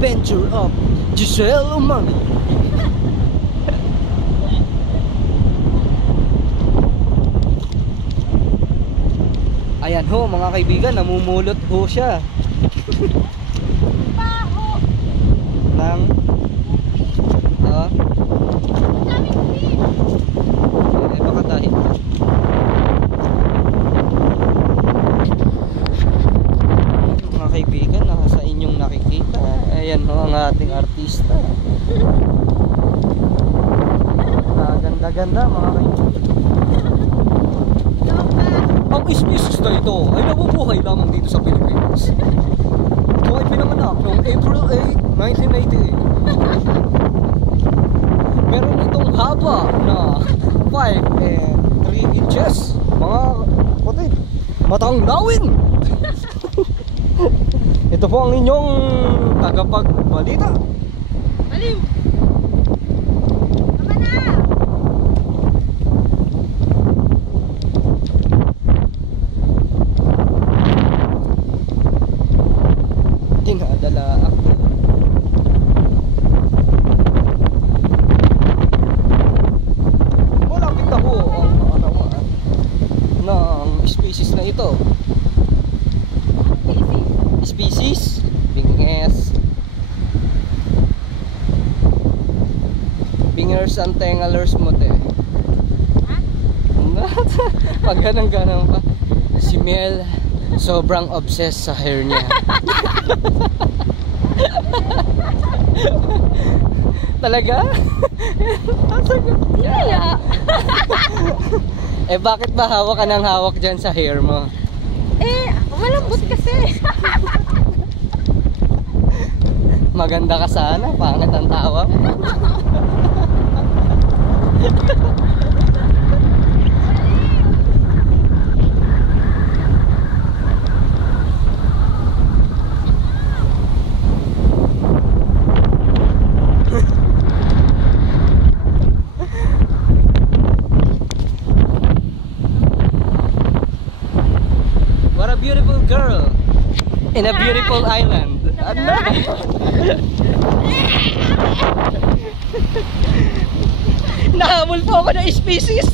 adventure of Giselle Umang. Ayan ho mga kaibigan, namumulot ho siya ng baka dahil mga kaibigan, nasa inyong nakikita. Ayan ho ang ating artista. Ganda-ganda mga kaibigan. Ang species na ito ay nabubuhay lamang dito sa Pilipinas. Ito ay pinanganak noong April 8, 1998. Meron itong haba na 5 and 3 inches. Mga kapatid, matang nawin. Ito po ang inyong tagapagbalita. Baliw! Tinadala ako. Malapit na po ang katawan ng species na ito. Species? Binges. Bingers and tengalers mo te. Pag ganang-ganang pa. Si Mel sobrang obsessed sa hair niya. Talaga? Yeah. Eh bakit ba hawak ka ng hawak dyan sa hair mo? Malambot kasi. Maganda ka sana, pangit ang tawa mo. What a beautiful girl in a beautiful island. Ano? Nahamol po ako ng species.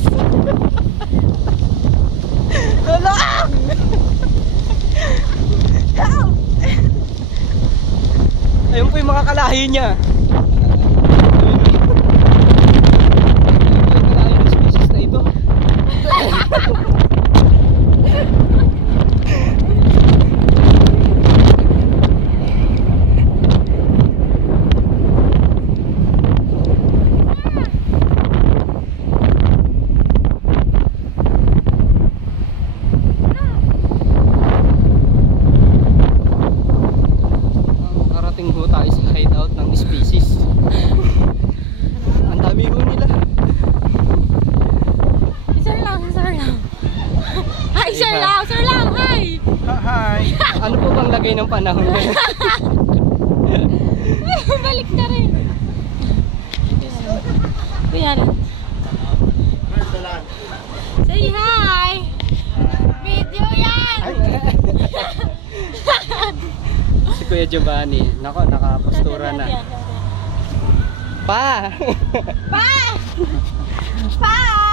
Tulong! Help! Ayun po yung mga kalahi niya. Yung kalahi ng species na ito. Tayo sa hideout ng species. Ang dami ko nila. Sir lang. Hi, sir lang, hi! Hi! Ano po bang lagay ng panahon ngayon? Balik na rin. Kuya rin. Say hi! Video yan! Si Kuya Giovanni. Nako, nakapostura na. Pa! Pa! Pa!